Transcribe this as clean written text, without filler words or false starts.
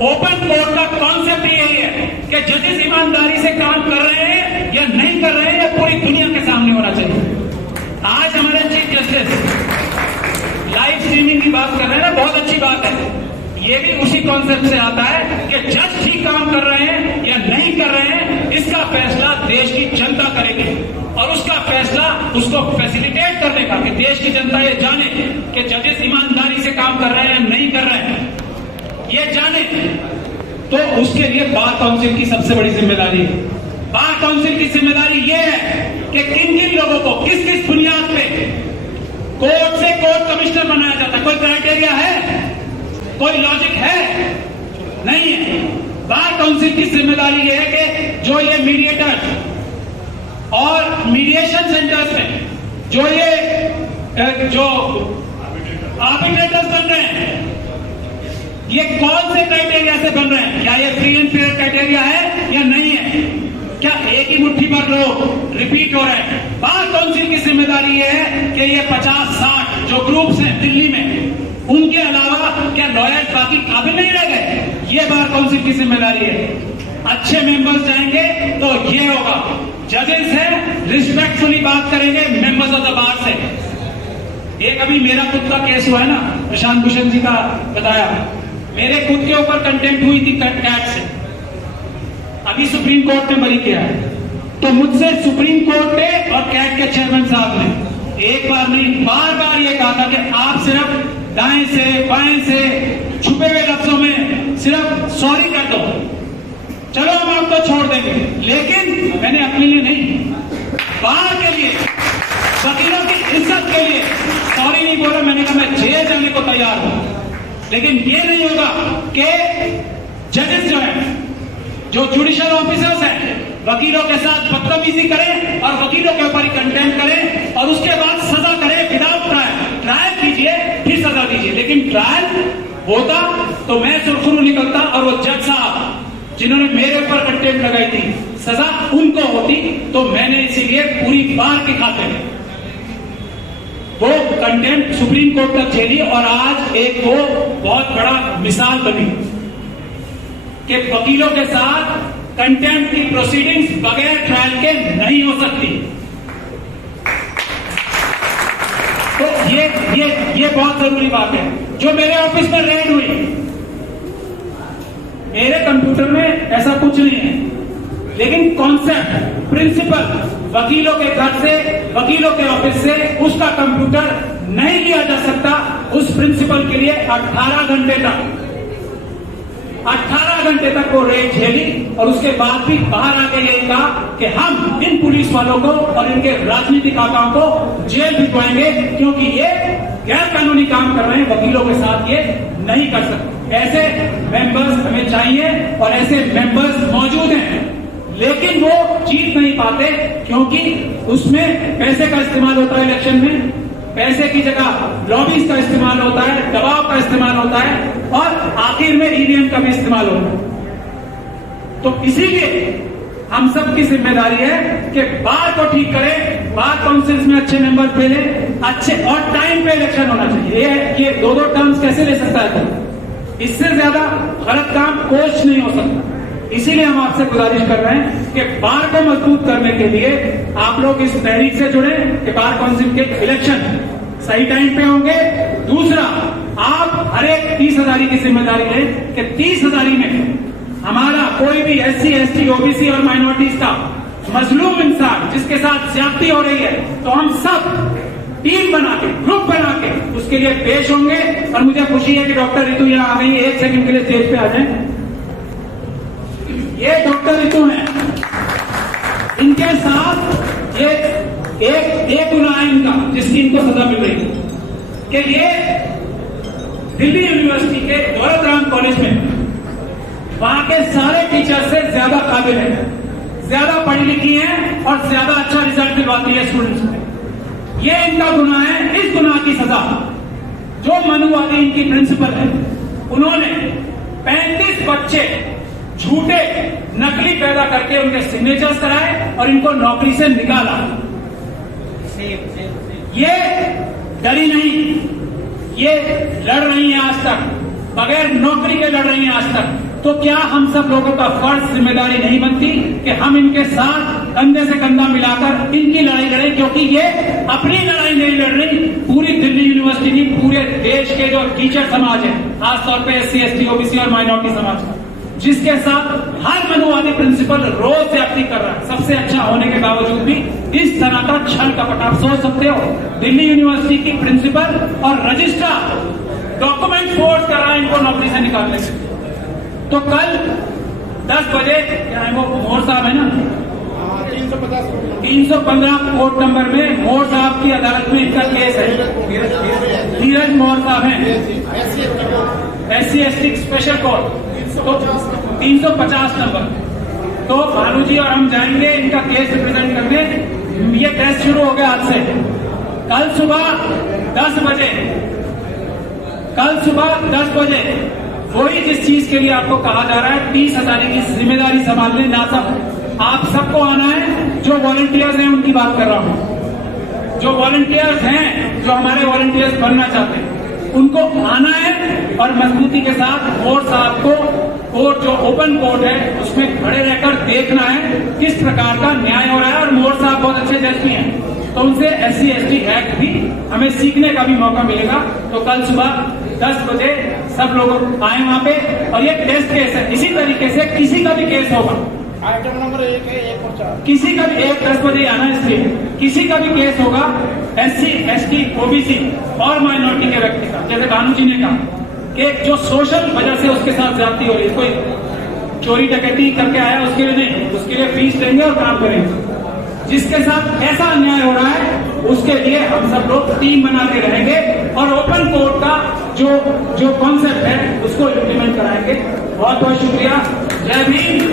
Open court का concept यही है कि जजेस ईमानदारी से काम कर रहे हैं या नहीं कर रहे हैं, या पूरी दुनिया के सामने होना चाहिए। आज हमारे चीफ जस्टिस लाइव स्ट्रीमिंग की बात कर रहे हैं ना, बहुत अच्छी बात है। ये भी उसी कॉन्सेप्ट से आता है कि जज ठीक काम कर रहे हैं या नहीं कर रहे हैं, इसका फैसला देश की जनता करेगी, और उसका फैसला उसको फैसिलिटेट करने का कि देश की जनता ये जाने कि जजेस ईमानदारी से काम कर रहे हैं या नहीं कर रहे हैं, ये जाने, तो उसके लिए बार काउंसिल की सबसे बड़ी जिम्मेदारी है। बार काउंसिल की जिम्मेदारी ये है कि किन किन लोगों को किस किस बुनियाद पे कोर्ट से कोर्ट कमिश्नर बनाया जाता है। कोई क्राइटेरिया है, कोई लॉजिक है? नहीं है। बार काउंसिल की जिम्मेदारी यह है कि जो ये मीडिएटर और मीडिएशन सेंटर्स में जो आर्बिट्रेटर्स बन रहे हैं, ये कौन से क्राइटेरिया से बन रहे हैं? क्या ये फ्री एंड फेयर क्राइटेरिया है या नहीं है? क्या एक ही मुट्ठी पर लोग रिपीट हो रहे हैं? बार काउंसिल की जिम्मेदारी ये है कि ये 50-60 जो ग्रुप्स हैं दिल्ली में, उनके अलावा क्या लॉयर्स बाकी काबिल नहीं रह गए? ये बार काउंसिल की जिम्मेदारी है। अच्छे मेंबर्स जाएंगे तो ये होगा। जजेस है रिस्पेक्टफुली बात करेंगे मेंबर्स ऑफ द बार से। एक अभी मेरा खुद का केस हुआ है ना, प्रशांत भूषण जी का बताया, मेरे खुद के ऊपर कंटेम्प्ट हुई थी कैट से, अभी सुप्रीम कोर्ट ने बरी किया है। तो मुझसे सुप्रीम कोर्ट ने और कैट के चेयरमैन साहब ने एक बार नहीं बार बार ये कहा था कि आप सिर्फ दाएं से बाएं से छुपे हुए लफ्जों में सिर्फ सॉरी कर दो, चलो हम आपको छोड़ देंगे। लेकिन मैंने अपने लिए नहीं, बार के लिए, वकीलों की इज्जत के लिए सॉरी नहीं बोला। मैंने कहा मैं जेल जाने को तैयार हूं, लेकिन ये नहीं होगा कि जजेस जो है, जो जुडिशियल ऑफिसर्स हैं, वकीलों के साथ बदतमीजी करें और वकीलों के ऊपर ही कंटेम्प्ट करें और उसके बाद सजा करें विदाउट ट्रायल। ट्रायल कीजिए फिर सजा दीजिए, लेकिन ट्रायल होता तो मैं सुरखरू निकलता और वो जज साहब जिन्होंने मेरे ऊपर कंटेम्प्ट लगाई थी, सजा उनको होती। तो मैंने इसीलिए पूरी बार के खाते वो कंटेम्प्ट सुप्रीम कोर्ट तक झेली, और आज एक वो बहुत बड़ा मिसाल बनी कि वकीलों के साथ कंटेम्प्ट की प्रोसीडिंग्स बगैर ट्रायल के नहीं हो सकती। तो ये बहुत जरूरी बात है। जो मेरे ऑफिस में रेड हुई, मेरे कंप्यूटर में ऐसा कुछ नहीं है, लेकिन कॉन्सेप्ट, प्रिंसिपल, वकीलों के घर से, वकीलों के ऑफिस से उसका कंप्यूटर नहीं लिया जा सकता। उस प्रिंसिपल के लिए 18 घंटे तक वो रेड झेली, और उसके बाद भी बाहर आके यही कहा कि हम इन पुलिस वालों को और इनके राजनीतिक आकाओं को जेल भिजवाएंगे, क्योंकि ये गैर कानूनी काम कर रहे हैं, वकीलों के साथ ये नहीं कर सकते। ऐसे मेंबर्स हमें चाहिए और ऐसे मेंबर्स मौजूद हैं, लेकिन वो जीत नहीं पाते क्योंकि उसमें पैसे का इस्तेमाल होता है। इलेक्शन में पैसे की जगह लॉबीज का इस्तेमाल होता है, दबाव का इस्तेमाल होता है, और आखिर में ईवीएम का भी इस्तेमाल होता है। तो इसीलिए हम सब की जिम्मेदारी है कि बार को ठीक करें, बार काउंसिल्स में अच्छे मेंबर भेजें, अच्छे और टाइम पे इलेक्शन होना चाहिए। ये दो टर्म्स कैसे ले सकता है? इससे ज्यादा गलत काम कोच नहीं हो सकता। इसीलिए हम आपसे गुजारिश कर रहे हैं कि बार को मजबूत करने के लिए आप लोग इस तहरीक से जुड़े कि बार काउंसिल के इलेक्शन सही टाइम पे होंगे। दूसरा, आप हर एक 30,000 की जिम्मेदारी लें कि 30,000 में हमारा कोई भी SC, ST, OBC और माइनॉरिटीज का मजलूम इंसान जिसके साथ ज्यादती हो रही है, तो हम सब टीम बना के, ग्रुप बना के उसके लिए पेश होंगे। और मुझे खुशी है कि डॉक्टर रितु यहाँ आ गई है, 1 सेकंड के लिए स्टेज पे आ जाए। ये डॉक्टर रितु हैं, इनके साथ ये एक गुनाह है इनका जिसकी इनको सजा मिल रही है कि ये दिल्ली यूनिवर्सिटी के दौलत राम कॉलेज में वहां के सारे टीचर से ज्यादा काबिल है, ज्यादा पढ़ी लिखी हैं और ज्यादा अच्छा रिजल्ट दिलवाती है स्टूडेंट्स में। ये इनका गुनाह है। इस गुनाह की सजा जो मनुवादी इनकी प्रिंसिपल है, उन्होंने 35 बच्चे झूठे नकली पैदा करके उनके सिग्नेचर्स कराए और इनको नौकरी से निकाला। ये डरी नहीं, ये लड़ रही है आज तक। बगैर नौकरी के लड़ रही हैं आज तक, तो क्या हम सब लोगों का फर्ज, जिम्मेदारी नहीं बनती कि हम इनके साथ कंधे से कंधा मिलाकर इनकी लड़ाई लड़ें? क्योंकि ये अपनी लड़ाई नहीं लड़ रही, पूरी दिल्ली यूनिवर्सिटी की, पूरे देश के जो टीचर समाज है, खासतौर पे SC, ST, OBC और माइनॉरिटी समाज का, जिसके साथ हर मनुवादी प्रिंसिपल रोज ज्यादती कर रहा है, सबसे अच्छा होने के बावजूद भी इस तरह का छल कपट। आप सोच सकते हो, दिल्ली यूनिवर्सिटी की प्रिंसिपल और रजिस्ट्रार डॉक्यूमेंट फोर्स कर रहा है इनको नौकरी से निकालने के। तो कल 10 बजे, क्या है वो मोर साहब है ना, 315 कोर्ट नंबर में मोर साहब की अदालत में इनका केस है। धीरज मोर साहब हैं, SC, ST स्पेशल कोर्ट, तो 350 नंबर। तो भानु जी और हम जाएंगे इनका केस रिप्रेजेंट करने। ये टेस्ट शुरू हो गया आज से। कल सुबह 10 बजे वही जिस चीज के लिए आपको कहा जा रहा है 30,000 की जिम्मेदारी संभालने ना, सब आप सबको आना है। जो वॉलंटियर्स हैं उनकी बात कर रहा हूं, जो वॉलंटियर्स हैं, जो हमारे वॉलंटियर्स बनना चाहते हैं, उनको आना है और मजबूती के साथ मोर साहब को कोर्ट, जो ओपन कोर्ट है, उसमें खड़े रहकर देखना है किस प्रकार का न्याय हो रहा है। और मोर साहब बहुत अच्छे जज भी हैं, तो उनसे SC, ST एक्ट भी हमें सीखने का भी मौका मिलेगा। तो कल सुबह 10 बजे सब लोग आए वहां पे। और ये टेस्ट केस है, इसी तरीके से किसी का भी केस होगा, आइटम नंबर 1 है, 1 और 4, किसी का भी 10 बजे आना है, इसलिए किसी का भी केस होगा SC, ST, OBC और माइनॉरिटी के व्यक्ति का, जैसे भानु जी ने कहा कि जो सोशल वजह से उसके साथ ज्यादती हो रही है, कोई चोरी डकैती करके आया उसके लिए नहीं, उसके लिए फीस देंगे और काम करेंगे। जिसके साथ ऐसा अन्याय हो रहा है उसके लिए हम सब लोग टीम बना के रहेंगे और ओपन कोर्ट का जो कॉन्सेप्ट है उसको इम्प्लीमेंट कराएंगे। बहुत बहुत शुक्रिया। जय भीम।